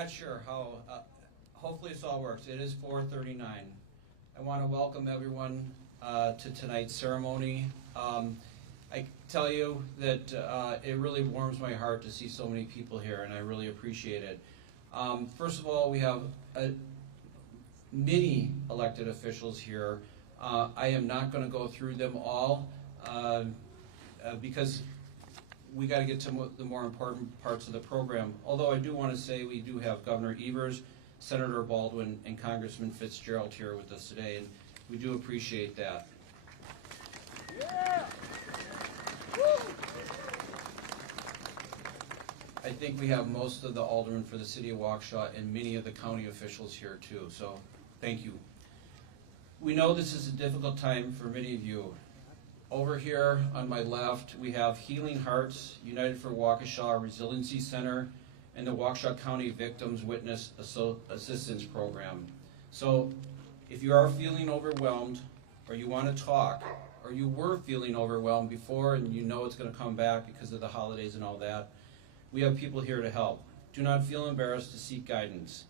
Not sure how, hopefully this all works. It is 4:39. I want to welcome everyone to tonight's ceremony. I tell you that it really warms my heart to see so many people here, and I really appreciate it. First of all, we have many elected officials here. I am not going to go through them all because we got to get to the more important parts of the program. Although I do want to say we do have Governor Evers, Senator Baldwin, and Congressman Fitzgerald here with us today, and we do appreciate that. Yeah. I think we have most of the aldermen for the city of Waukesha and many of the county officials here too, so thank you. We know this is a difficult time for many of you. Over here on my left, we have Healing Hearts, United for Waukesha Resiliency Center, and the Waukesha County Victims Witness Assistance Program. So if you are feeling overwhelmed, or you want to talk, or you were feeling overwhelmed before and you know it's going to come back because of the holidays and all that, we have people here to help. Do not feel embarrassed to seek guidance.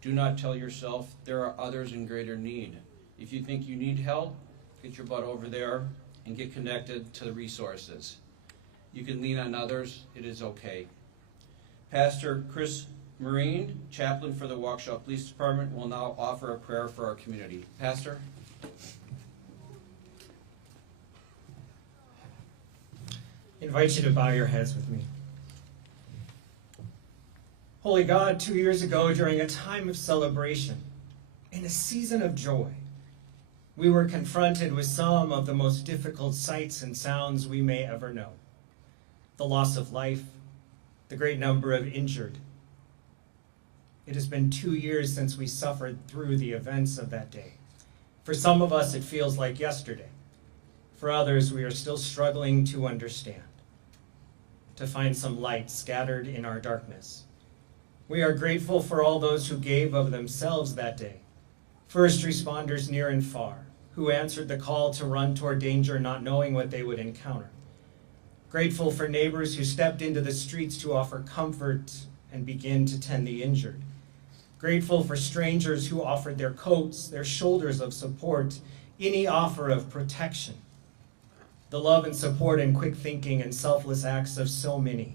Do not tell yourself there are others in greater need. If you think you need help, get your butt over there and get connected to the resources. You can lean on others, it is okay. Pastor Chris Marine, chaplain for the Waukesha Police Department, will now offer a prayer for our community. Pastor? I invite you to bow your heads with me. Holy God, 2 years ago, during a time of celebration, in a season of joy, we were confronted with some of the most difficult sights and sounds we may ever know. The loss of life, the great number of injured. It has been 2 years since we suffered through the events of that day. For some of us, it feels like yesterday. For others, we are still struggling to understand, to find some light scattered in our darkness. We are grateful for all those who gave of themselves that day. First responders near and far, who answered the call to run toward danger not knowing what they would encounter. Grateful for neighbors who stepped into the streets to offer comfort and begin to tend the injured. Grateful for strangers who offered their coats, their shoulders of support, any offer of protection. The love and support and quick thinking and selfless acts of so many.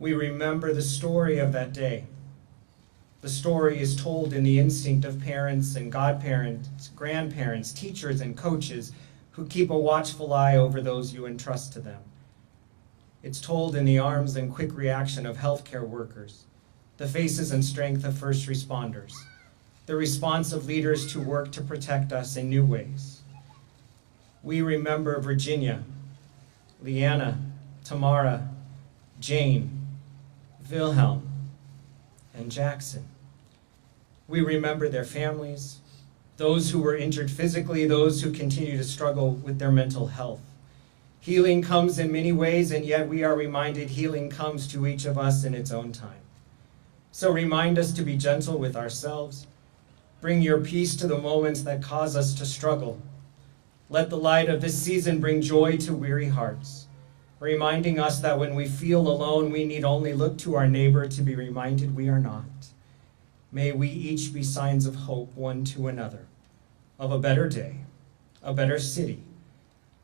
We remember the story of that day. The story is told in the instinct of parents and godparents, grandparents, teachers, and coaches who keep a watchful eye over those you entrust to them. It's told in the arms and quick reaction of healthcare workers, the faces and strength of first responders, the response of leaders to work to protect us in new ways. We remember Virginia, Leanna, Tamara, Jane, Wilhelm, and Jackson. We remember their families, those who were injured physically, those who continue to struggle with their mental health. Healing comes in many ways, and yet we are reminded healing comes to each of us in its own time. So remind us to be gentle with ourselves. Bring your peace to the moments that cause us to struggle. Let the light of this season bring joy to weary hearts, reminding us that when we feel alone, we need only look to our neighbor to be reminded we are not. May we each be signs of hope one to another, of a better day, a better city,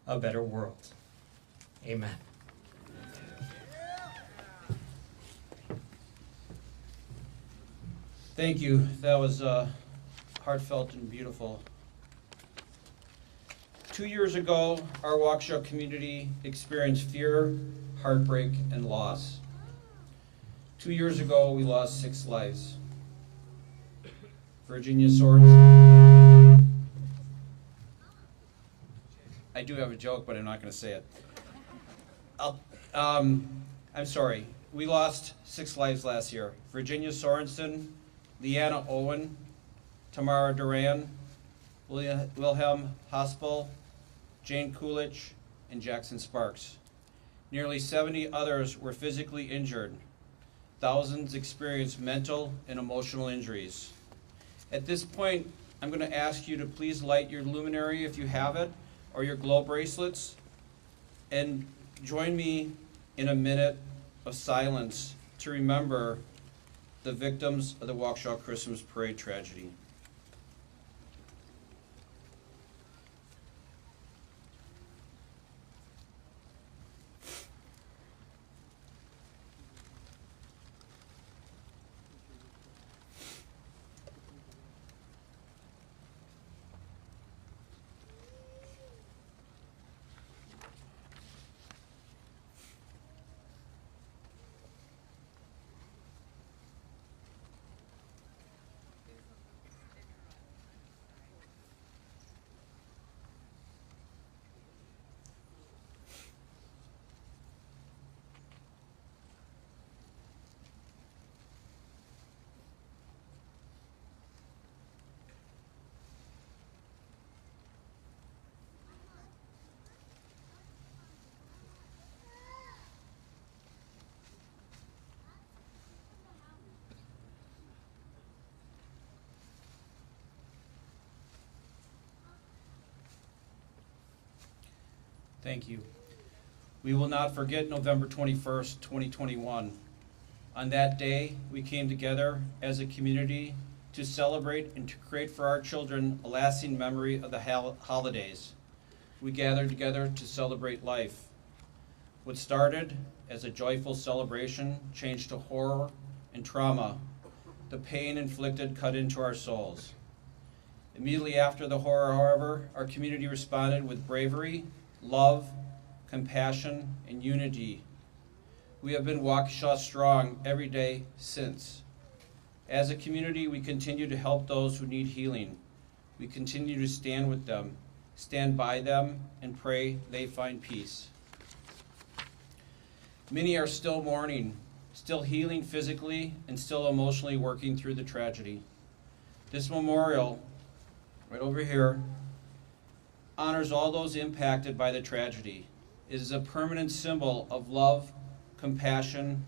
a better world. Amen. Thank you. That was heartfelt and beautiful. 2 years ago, our Waukesha community experienced fear, heartbreak, and loss. 2 years ago, we lost 6 lives. Virginia Sorensen. I do have a joke, but I'm not going to say it. I'm sorry. We lost 6 lives last year. Virginia Sorensen, Leanna Owen, Tamara Duran, Wilhelm Hospel, Jane Coolidge, and Jackson Sparks. Nearly 70 others were physically injured. Thousands experienced mental and emotional injuries. At this point, I'm going to ask you to please light your luminary if you have it, or your glow bracelets, and join me in a minute of silence to remember the victims of the Waukesha Christmas Parade tragedy. Thank you. We will not forget November 21st, 2021. On that day, we came together as a community to celebrate and to create for our children a lasting memory of the holidays. We gathered together to celebrate life. What started as a joyful celebration changed to horror and trauma. The pain inflicted cut into our souls. Immediately after the horror, however, our community responded with bravery, love, compassion, and unity. We have been Waukesha strong every day since. As a community, we continue to help those who need healing. We continue to stand with them, stand by them, and pray they find peace. Many are still mourning, still healing physically, and still emotionally working through the tragedy. This memorial, right over here, honors all those impacted by the tragedy. It is a permanent symbol of love, compassion,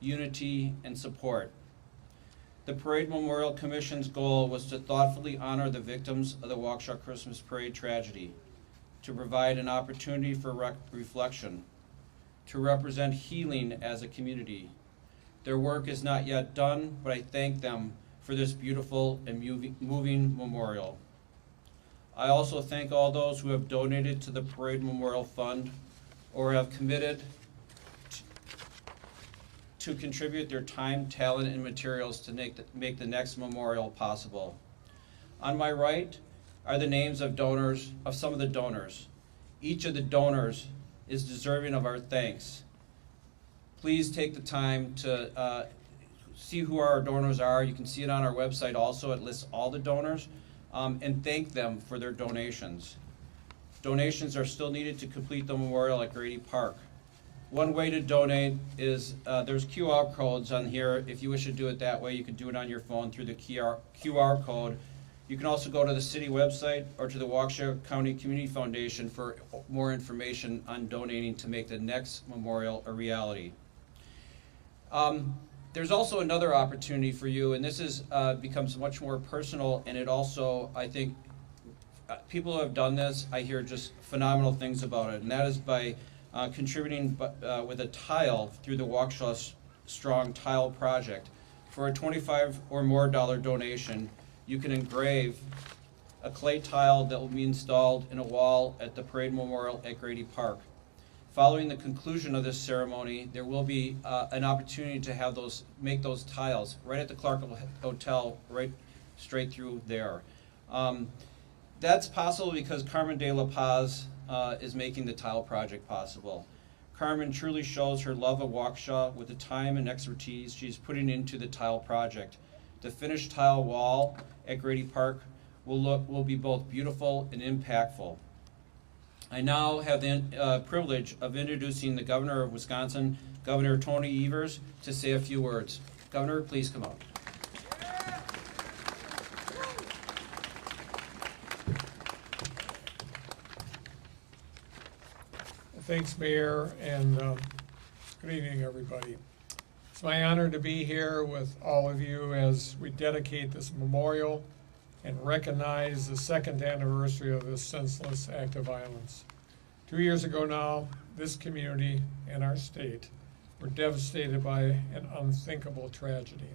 unity, and support. The Parade Memorial Commission's goal was to thoughtfully honor the victims of the Waukesha Christmas Parade tragedy, to provide an opportunity for reflection, to represent healing as a community. Their work is not yet done, but I thank them for this beautiful and moving memorial. I also thank all those who have donated to the Parade Memorial Fund or have committed to contribute their time, talent, and materials to make the next memorial possible. On my right are the names of donors, of some of the donors. Each of the donors is deserving of our thanks. Please take the time to see who our donors are. You can see it on our website also. It lists all the donors. And thank them for their donations. Donations are still needed to complete the memorial at Grady Park. One way to donate is, there's QR codes on here. If you wish to do it that way, you can do it on your phone through the QR code. You can also go to the city website or to the Waukesha County Community Foundation for more information on donating to make the next memorial a reality. There's also another opportunity for you, and this is becomes much more personal, and it also, I think, people who have done this, I hear just phenomenal things about it, and that is by contributing with a tile through the Waukesha Strong Tile Project. For a $25 or more donation, you can engrave a clay tile that will be installed in a wall at the Parade Memorial at Grady Park. Following the conclusion of this ceremony, there will be an opportunity to have make those tiles right at the Clark Hotel, right straight through there. That's possible because Carmen de la Paz is making the tile project possible. Carmen truly shows her love of Waukesha with the time and expertise she's putting into the tile project. The finished tile wall at Grady Park will be both beautiful and impactful. I now have the privilege of introducing the Governor of Wisconsin, Governor Tony Evers, to say a few words. Governor, please come up. Thanks, Mayor, and good evening, everybody. It's my honor to be here with all of you as we dedicate this memorial and recognize the second anniversary of this senseless act of violence. 2 years ago now, this community and our state were devastated by an unthinkable tragedy.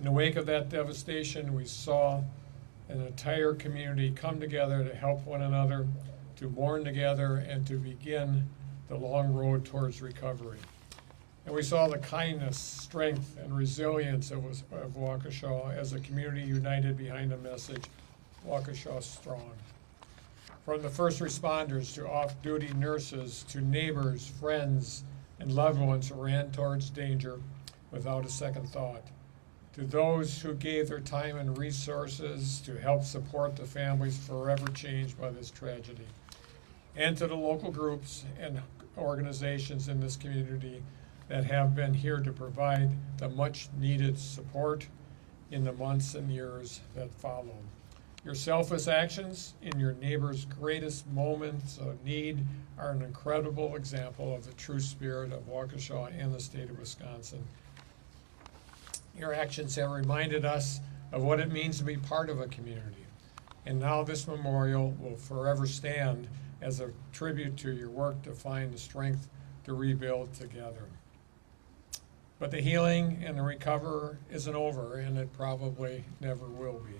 In the wake of that devastation, we saw an entire community come together to help one another, to mourn together, and to begin the long road towards recovery. And we saw the kindness, strength, and resilience of Waukesha as a community united behind the message, Waukesha Strong. From the first responders to off-duty nurses to neighbors, friends, and loved ones who ran towards danger without a second thought. To those who gave their time and resources to help support the families forever changed by this tragedy. And to the local groups and organizations in this community that have been here to provide the much needed support in the months and years that follow. Your selfless actions in your neighbor's greatest moments of need are an incredible example of the true spirit of Waukesha and the state of Wisconsin. Your actions have reminded us of what it means to be part of a community. And now this memorial will forever stand as a tribute to your work to find the strength to rebuild together. But the healing and the recovery isn't over, and it probably never will be.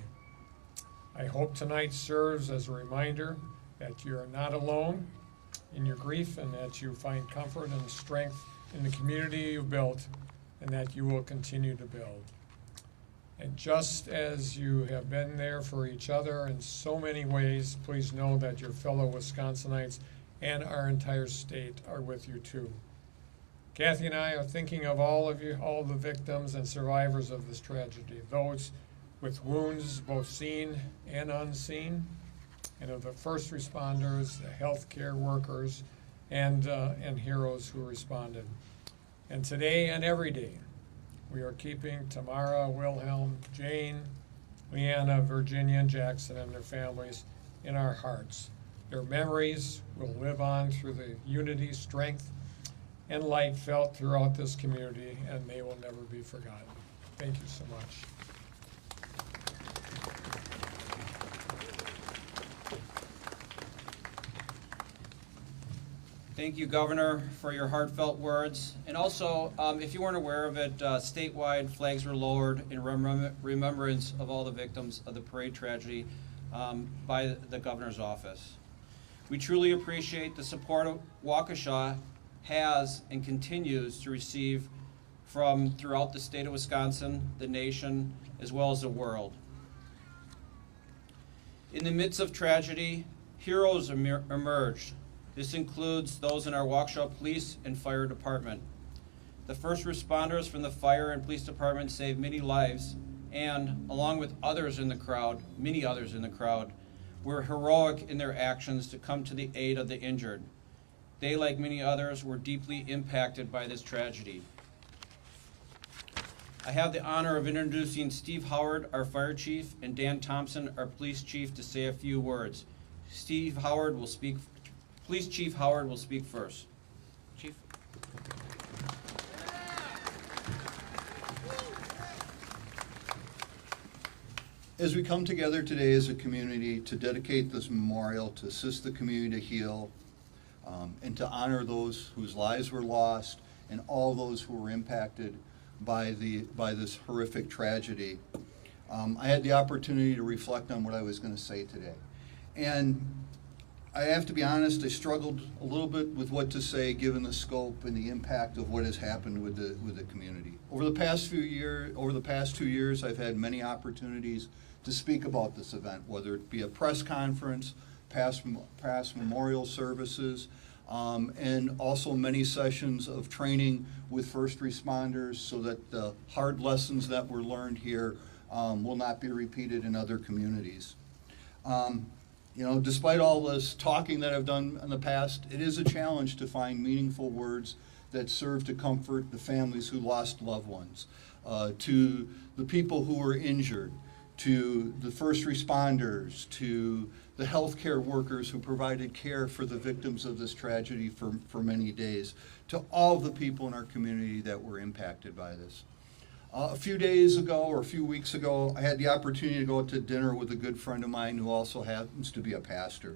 I hope tonight serves as a reminder that you are not alone in your grief and that you find comfort and strength in the community you've built and that you will continue to build. And just as you have been there for each other in so many ways, please know that your fellow Wisconsinites and our entire state are with you too. Kathy and I are thinking of all of you, all the victims and survivors of this tragedy, those with wounds both seen and unseen, and of the first responders, the healthcare workers, and heroes who responded. And today and every day, we are keeping Tamara, Wilhelm, Jane, Leanna, Virginia, and Jackson and their families in our hearts. Their memories will live on through the unity, strength, and light felt throughout this community, and they will never be forgotten. Thank you so much. Thank you, Governor, for your heartfelt words. And also, if you weren't aware of it, statewide flags were lowered in remembrance of all the victims of the parade tragedy by the governor's office. We truly appreciate the support Waukesha has and continues to receive from throughout the state of Wisconsin, the nation, as well as the world. In the midst of tragedy, heroes emerged. This includes those in our Waukesha Police and Fire Department. The first responders from the Fire and Police Department saved many lives and, along with others in the crowd, many others in the crowd, were heroic in their actions to come to the aid of the injured. They, like many others, were deeply impacted by this tragedy. I have the honor of introducing Steve Howard, our Fire Chief, and Dan Thompson, our Police Chief, to say a few words. Police Chief Howard will speak first. Chief. As we come together today as a community to dedicate this memorial, to assist the community to heal, and to honor those whose lives were lost and all those who were impacted by this horrific tragedy, I had the opportunity to reflect on what I was going to say today. And I have to be honest, I struggled a little bit with what to say given the scope and the impact of what has happened with the community. Over the past 2 years, I've had many opportunities to speak about this event, whether it be a press conference, past memorial services, and also many sessions of training with first responders so that the hard lessons that were learned here will not be repeated in other communities. You know, despite all this talking that I've done in the past, it is a challenge to find meaningful words that serve to comfort the families who lost loved ones, to the people who were injured, to the first responders, to the healthcare workers who provided care for the victims of this tragedy for many days, to all the people in our community that were impacted by this. A few days ago, or a few weeks ago, I had the opportunity to go to dinner with a good friend of mine who also happens to be a pastor.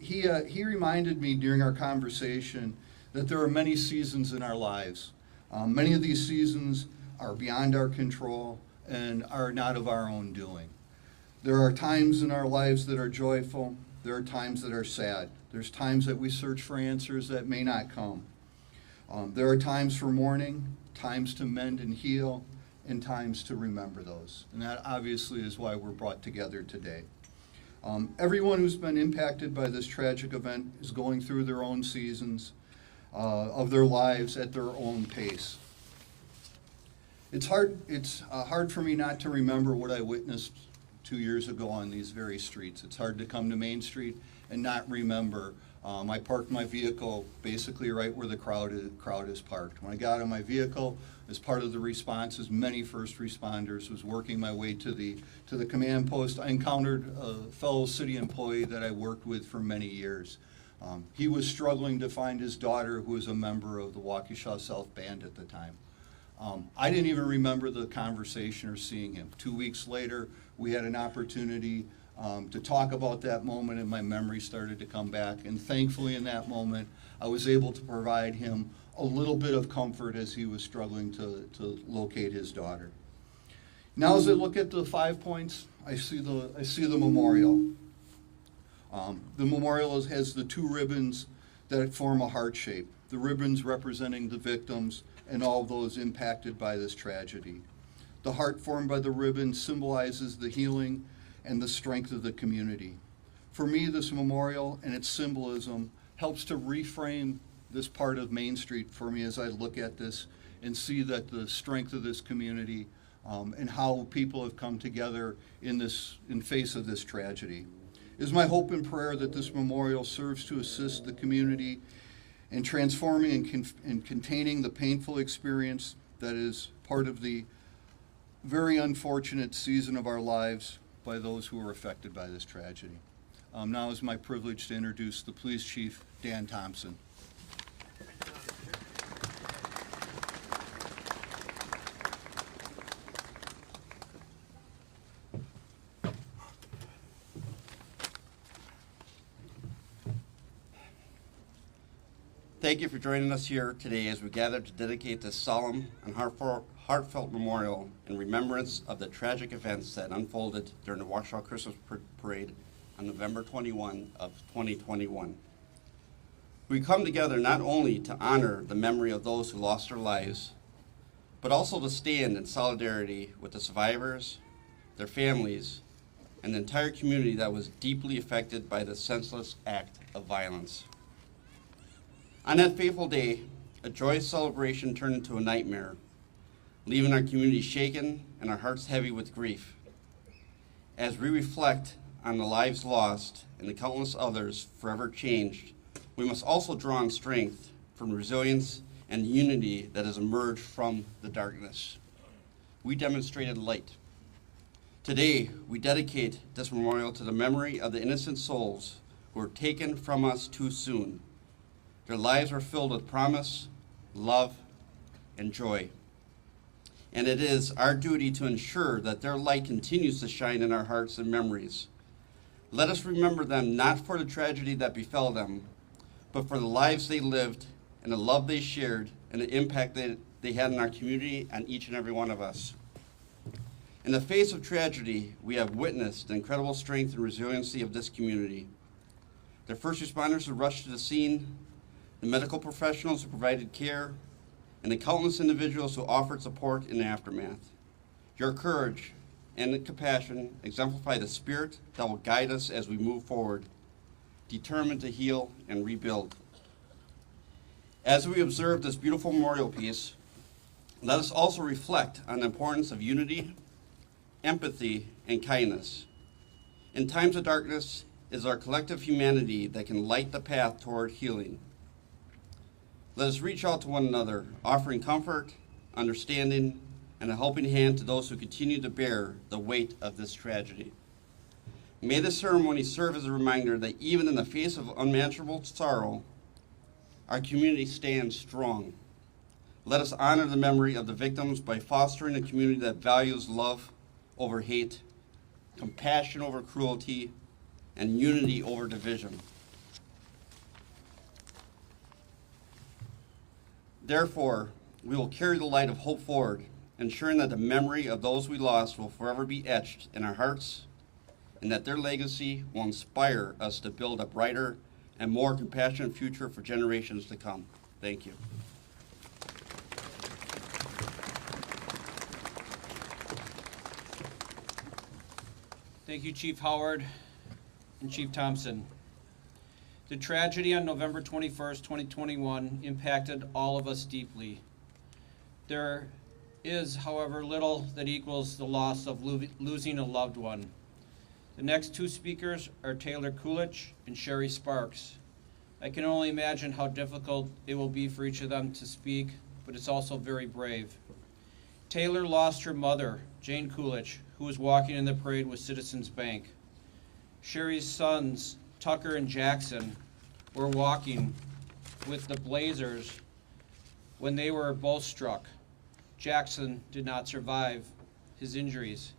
He reminded me during our conversation that there are many seasons in our lives. Many of these seasons are beyond our control and are not of our own doing. There are times in our lives that are joyful. There are times that are sad. There's times that we search for answers that may not come. There are times for mourning, times to mend and heal, and times to remember those. And that obviously is why we're brought together today. Everyone who's been impacted by this tragic event is going through their own seasons of their lives at their own pace. It's hard for me not to remember what I witnessed 2 years ago on these very streets. It's hard to come to Main Street and not remember. I parked my vehicle basically right where the crowd is parked. When I got in my vehicle, as part of the response, as many first responders, was working my way to the command post. I encountered a fellow city employee that I worked with for many years. He was struggling to find his daughter, who was a member of the Waukesha South Band at the time. I didn't even remember the conversation or seeing him. 2 weeks later, we had an opportunity to talk about that moment, and my memory started to come back. And thankfully, in that moment, I was able to provide him a little bit of comfort as he was struggling to locate his daughter. Now, as I look at the 5 points, I see the memorial. The memorial has the 2 ribbons that form a heart shape. The ribbons representing the victims and all those impacted by this tragedy. The heart formed by the ribbon symbolizes the healing and the strength of the community. For me, this memorial and its symbolism helps to reframe this part of Main Street for me as I look at this and see that the strength of this community and how people have come together in face of this tragedy. It is my hope and prayer that this memorial serves to assist the community in transforming and containing the painful experience that is part of the very unfortunate season of our lives by those who were affected by this tragedy. Now it's my privilege to introduce the Police Chief, Dan Thompson. Thank you for joining us here today as we gather to dedicate this solemn and heartfelt memorial in remembrance of the tragic events that unfolded during the Waukesha Christmas Parade on November 21 of 2021. We come together not only to honor the memory of those who lost their lives, but also to stand in solidarity with the survivors, their families, and the entire community that was deeply affected by this senseless act of violence. On that fateful day, a joyous celebration turned into a nightmare, leaving our community shaken and our hearts heavy with grief. As we reflect on the lives lost and the countless others forever changed, we must also draw on strength from resilience and unity that has emerged from the darkness. We demonstrated light. Today, we dedicate this memorial to the memory of the innocent souls who were taken from us too soon. Their lives were filled with promise, love, and joy. And it is our duty to ensure that their light continues to shine in our hearts and memories. Let us remember them not for the tragedy that befell them, but for the lives they lived and the love they shared and the impact they had in our community and each and every one of us. In the face of tragedy, we have witnessed the incredible strength and resiliency of this community. The first responders who rushed to the scene, the medical professionals who provided care, and the countless individuals who offered support in the aftermath. Your courage and compassion exemplify the spirit that will guide us as we move forward, determined to heal and rebuild. As we observe this beautiful memorial piece, let us also reflect on the importance of unity, empathy, and kindness. In times of darkness, it is our collective humanity that can light the path toward healing. Let us reach out to one another, offering comfort, understanding, and a helping hand to those who continue to bear the weight of this tragedy. May this ceremony serve as a reminder that even in the face of unmanageable sorrow, our community stands strong. Let us honor the memory of the victims by fostering a community that values love over hate, compassion over cruelty, and unity over division. Therefore, we will carry the light of hope forward ensuring that the memory of those we lost will forever be etched in our hearts, and that their legacy will inspire us to build a brighter and more compassionate future for generations to come. Thank you. Thank you, Chief Howard and Chief Thompson. The tragedy on November 21st, 2021 impacted all of us deeply. There is, however, little that equals the loss of losing a loved one. The next two speakers are Taylor Coolidge and Sherry Sparks. I can only imagine how difficult it will be for each of them to speak, but it's also very brave. Taylor lost her mother, Jane Coolidge, who was walking in the parade with Citizens Bank. Sherry's sons, Tucker and Jackson, were walking with the Blazers when they were both struck. Jackson did not survive his injuries.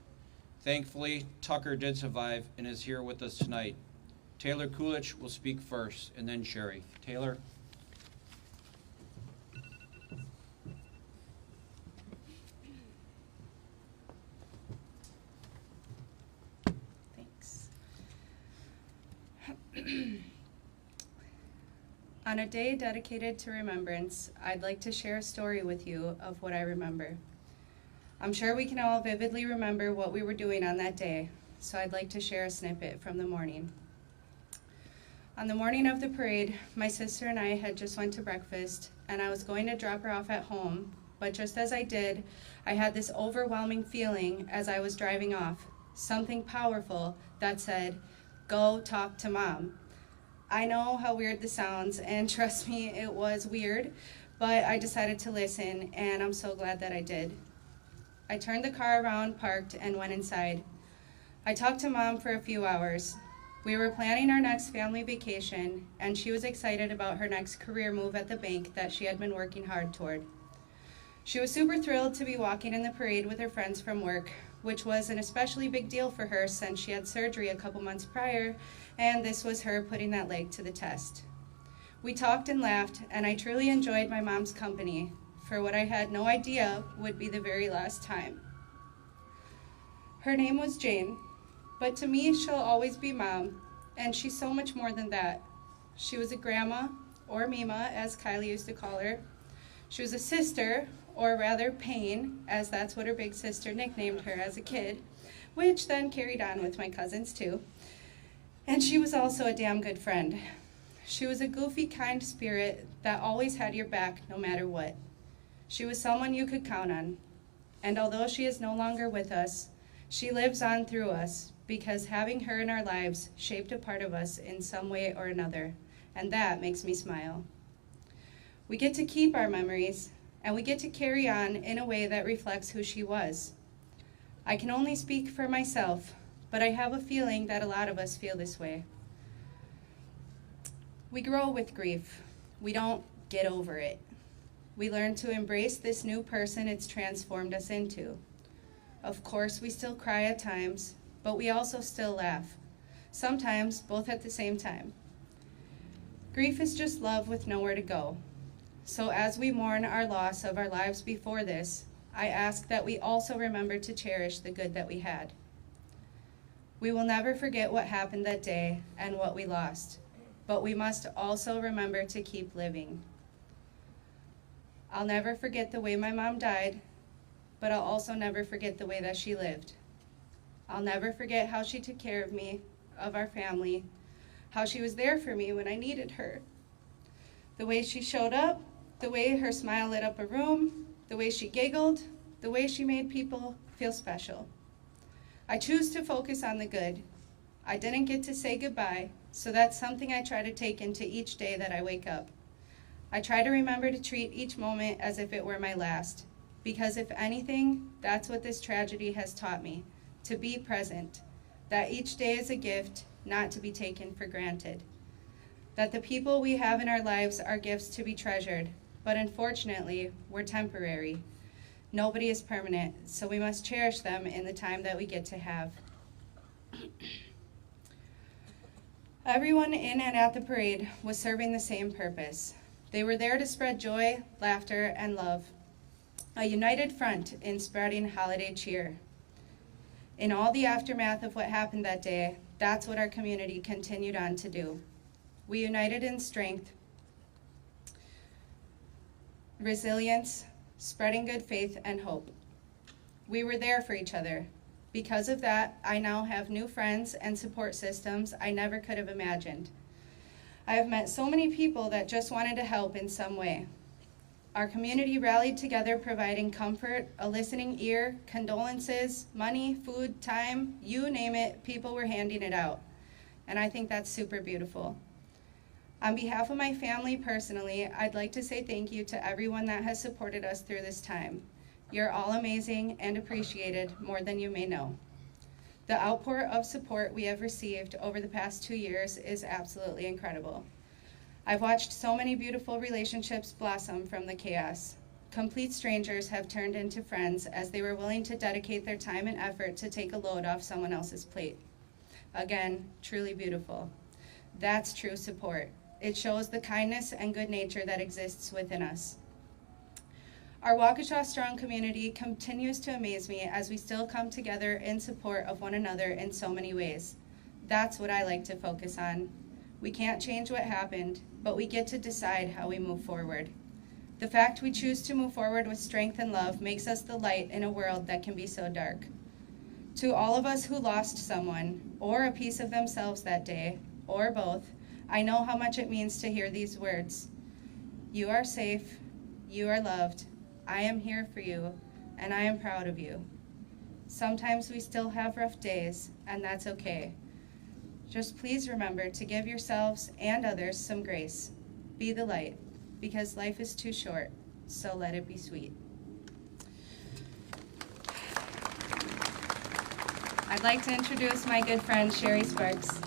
Thankfully, Tucker did survive and is here with us tonight. Taylor Coolidge will speak first, and then Sherry. Taylor. Thanks. On a day dedicated to remembrance, I'd like to share a story with you of what I remember. I'm sure we can all vividly remember what we were doing on that day, so I'd like to share a snippet from the morning. On the morning of the parade, my sister and I had just went to breakfast, and I was going to drop her off at home, but just as I did, I had this overwhelming feeling as I was driving off, something powerful that said, "Go talk to Mom." I know how weird this sounds, and trust me, it was weird, but I decided to listen, and I'm so glad that I did. I turned the car around, parked, and went inside. I talked to Mom for a few hours. We were planning our next family vacation, and she was excited about her next career move at the bank that she had been working hard toward. She was super thrilled to be walking in the parade with her friends from work, which was an especially big deal for her since she had surgery a couple months prior, and this was her putting that leg to the test. We talked and laughed, and I truly enjoyed my mom's company for what I had no idea would be the very last time. Her name was Jane, but to me, she'll always be Mom, and she's so much more than that. She was a grandma, or Mima, as Kylie used to call her. She was a sister, or rather Payne, as that's what her big sister nicknamed her as a kid, which then carried on with my cousins too. And she was also a damn good friend. She was a goofy, kind spirit that always had your back no matter what. She was someone you could count on. And although she is no longer with us, she lives on through us, because having her in our lives shaped a part of us in some way or another, and that makes me smile. We get to keep our memories, and we get to carry on in a way that reflects who she was. I can only speak for myself, but I have a feeling that a lot of us feel this way. We grow with grief. We don't get over it. We learn to embrace this new person it's transformed us into. Of course, we still cry at times, but we also still laugh, sometimes both at the same time. Grief is just love with nowhere to go. So as we mourn our loss of our lives before this, I ask that we also remember to cherish the good that we had. We will never forget what happened that day and what we lost, but we must also remember to keep living. I'll never forget the way my mom died, but I'll also never forget the way that she lived. I'll never forget how she took care of me, of our family, how she was there for me when I needed her. The way she showed up, the way her smile lit up a room, the way she giggled, the way she made people feel special. I choose to focus on the good. I didn't get to say goodbye, so that's something I try to take into each day that I wake up. I try to remember to treat each moment as if it were my last, because if anything, that's what this tragedy has taught me, to be present, that each day is a gift, not to be taken for granted, that the people we have in our lives are gifts to be treasured, but unfortunately, we're temporary. Nobody is permanent, so we must cherish them in the time that we get to have. Everyone in and at the parade was serving the same purpose. They were there to spread joy, laughter, and love. a united front in spreading holiday cheer. In all the aftermath of what happened that day, that's what our community continued on to do. We united in strength, resilience, spreading good faith and hope. We were there for each other. Because of that, I now have new friends and support systems I never could have imagined. I have met so many people that just wanted to help in some way. Our community rallied together, providing comfort, a listening ear, condolences, money, food, time, you name it, people were handing it out. And I think that's super beautiful. On behalf of my family personally, I'd like to say thank you to everyone that has supported us through this time. You're all amazing and appreciated more than you may know. The outpour of support we have received over the past 2 years is absolutely incredible. I've watched so many beautiful relationships blossom from the chaos. Complete strangers have turned into friends as they were willing to dedicate their time and effort to take a load off someone else's plate. Again, truly beautiful. That's true support. It shows the kindness and good nature that exists within us. Our Waukesha Strong community continues to amaze me as we still come together in support of one another in so many ways. That's what I like to focus on. We can't change what happened, but we get to decide how we move forward. The fact we choose to move forward with strength and love makes us the light in a world that can be so dark. To all of us who lost someone, or a piece of themselves that day, or both, I know how much it means to hear these words. You are safe, you are loved, I am here for you, and I am proud of you. Sometimes we still have rough days, and that's okay. Just please remember to give yourselves and others some grace. Be the light, because life is too short, so let it be sweet. I'd like to introduce my good friend, Sherry Sparks.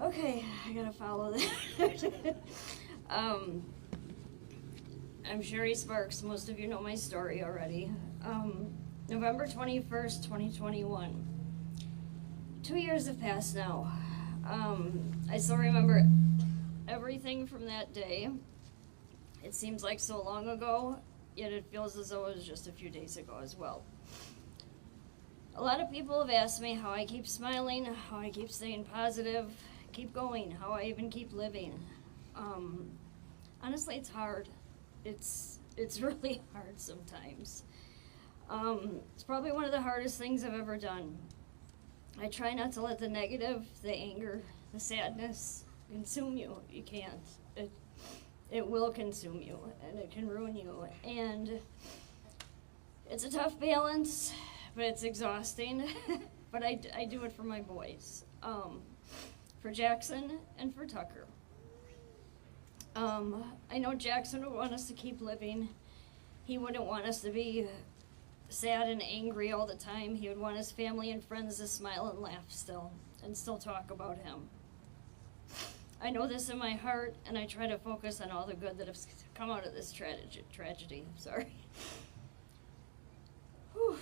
Okay, I gotta follow that. I'm Sherry Sparks. Most of you know my story already. November 21st, 2021. 2 years have passed now. I still remember everything from that day. It seems like so long ago, yet it feels as though it was just a few days ago as well. A lot of people have asked me how I keep smiling, how I keep staying positive, keep going, how I even keep living. Honestly, it's hard. It's really hard sometimes. It's probably one of the hardest things I've ever done. I try not to let the negative, the anger, the sadness consume you. You can't. It will consume you, and it can ruin you. And it's a tough balance, but it's exhausting. But I do it for my boys, for Jackson and for Tucker. I know Jackson would want us to keep living. He wouldn't want us to be sad and angry all the time. He would want his family and friends to smile and laugh still, and still talk about him. I know this in my heart, and I try to focus on all the good that has come out of this tragedy. Sorry. Whew.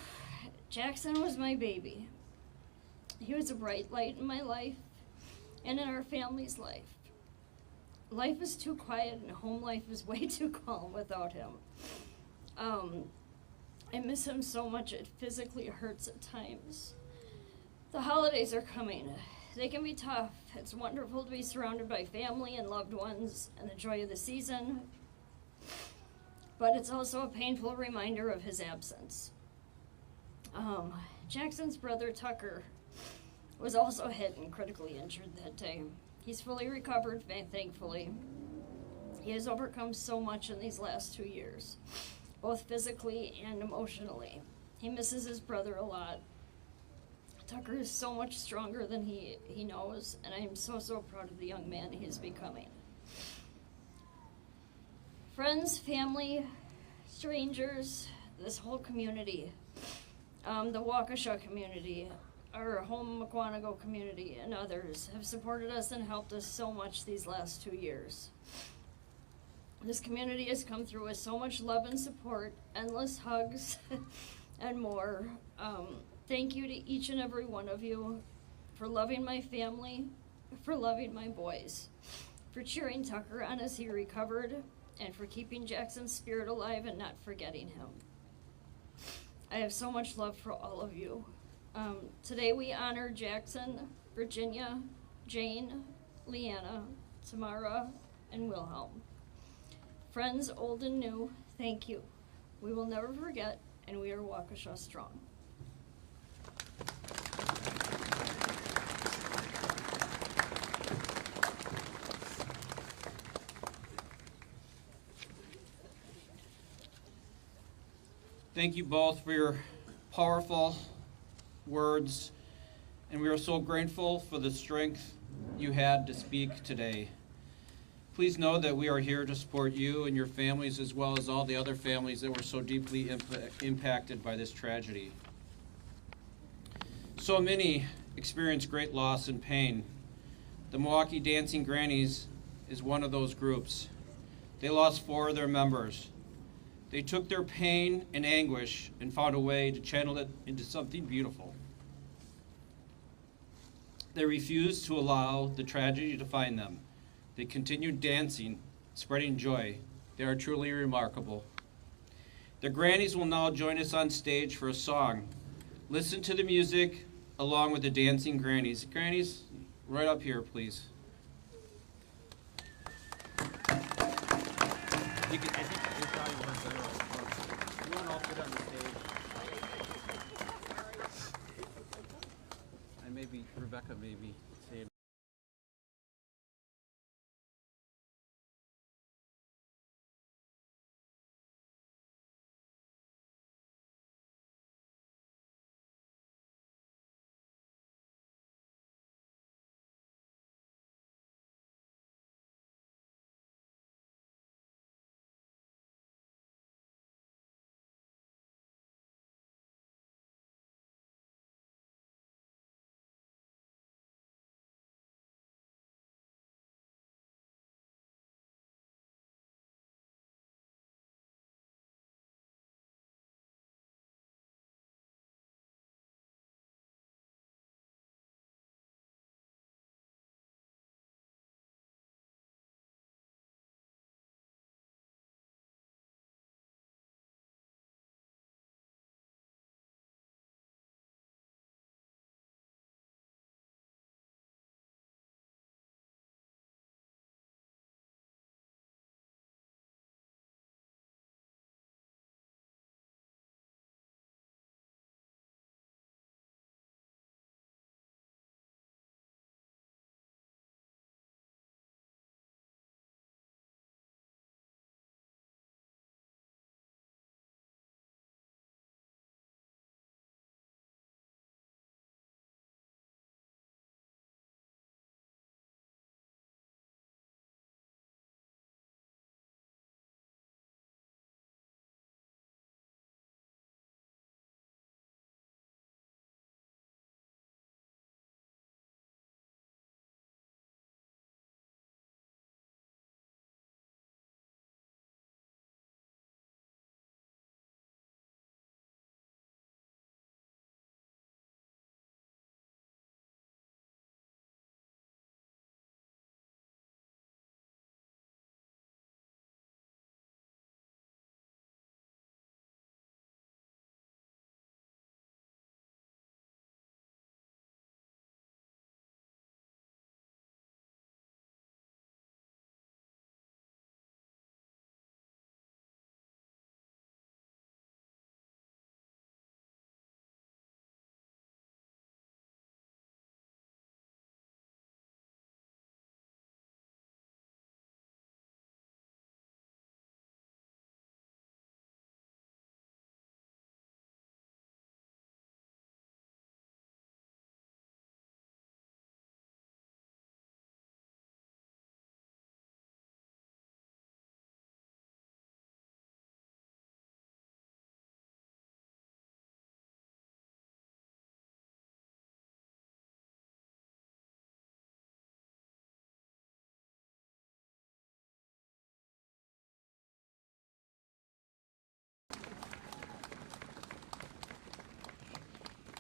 Jackson was my baby. He was a bright light in my life and in our family's life. Life is too quiet and home life is way too calm without him. I miss him so much it physically hurts at times. The holidays are coming. They can be tough. It's wonderful to be surrounded by family and loved ones and the joy of the season, but it's also a painful reminder of his absence. Jackson's brother Tucker was also hit and critically injured that day. He's fully recovered, thankfully. He has overcome so much in these last 2 years, both physically and emotionally. He misses his brother a lot. Tucker is so much stronger than he knows, and I am so proud of the young man he is becoming. Friends, family, strangers, this whole community, the Waukesha community, our home McWanago community, and others have supported us and helped us so much these last 2 years. This community has come through with so much love and support, endless hugs, and more. Thank you to each and every one of you for loving my family, for loving my boys, for cheering Tucker on as he recovered, and for keeping Jackson's spirit alive and not forgetting him. I have so much love for all of you. Today we honor Jackson, Virginia, Jane, Leanna, Tamara, and Wilhelm. Friends old and new, thank you. We will never forget, and we are Waukesha strong. Thank you both for your powerful words, and we are so grateful for the strength you had to speak today. Please know that we are here to support you and your families, as well as all the other families that were so deeply impacted by this tragedy. So many experience great loss and pain. The Milwaukee Dancing Grannies is one of those groups. They lost 4 of their members. They took their pain and anguish and found a way to channel it into something beautiful. They refused to allow the tragedy to define them. They continued dancing, spreading joy. They are truly remarkable. The Grannies will now join us on stage for a song. Listen to the music along with the Dancing Grannies. Grannies, right up here, please. You can, I think they probably weren't better. You want all fit on the stage. And maybe Rebecca, maybe.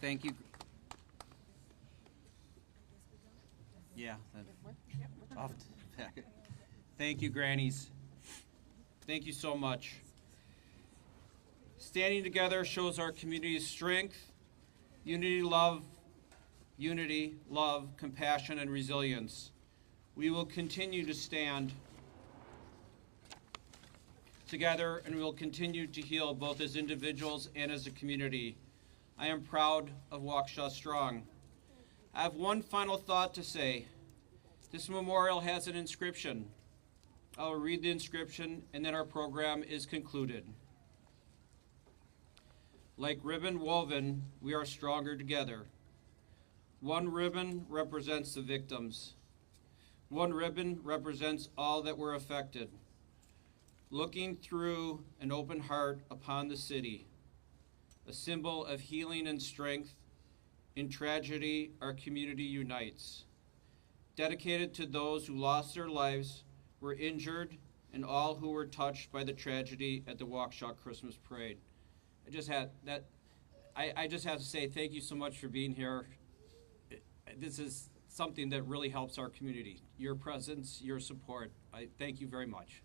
Thank you. Yeah. Thank you, Grannies. Thank you so much. Standing together shows our community's strength, unity, love, compassion, and resilience. We will continue to stand together, and we will continue to heal both as individuals and as a community. I am proud of Waukesha Strong. I have one final thought to say. This memorial has an inscription. I will read the inscription, and then our program is concluded. Like ribbon woven, we are stronger together. One ribbon represents the victims. One ribbon represents all that were affected. Looking through an open heart upon the city, a symbol of healing and strength. In tragedy, our community unites. Dedicated to those who lost their lives, were injured, and all who were touched by the tragedy at the Waukesha Christmas Parade. I just have to say thank you so much for being here. This is something that really helps our community. Your presence, your support. I thank you very much.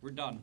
We're done.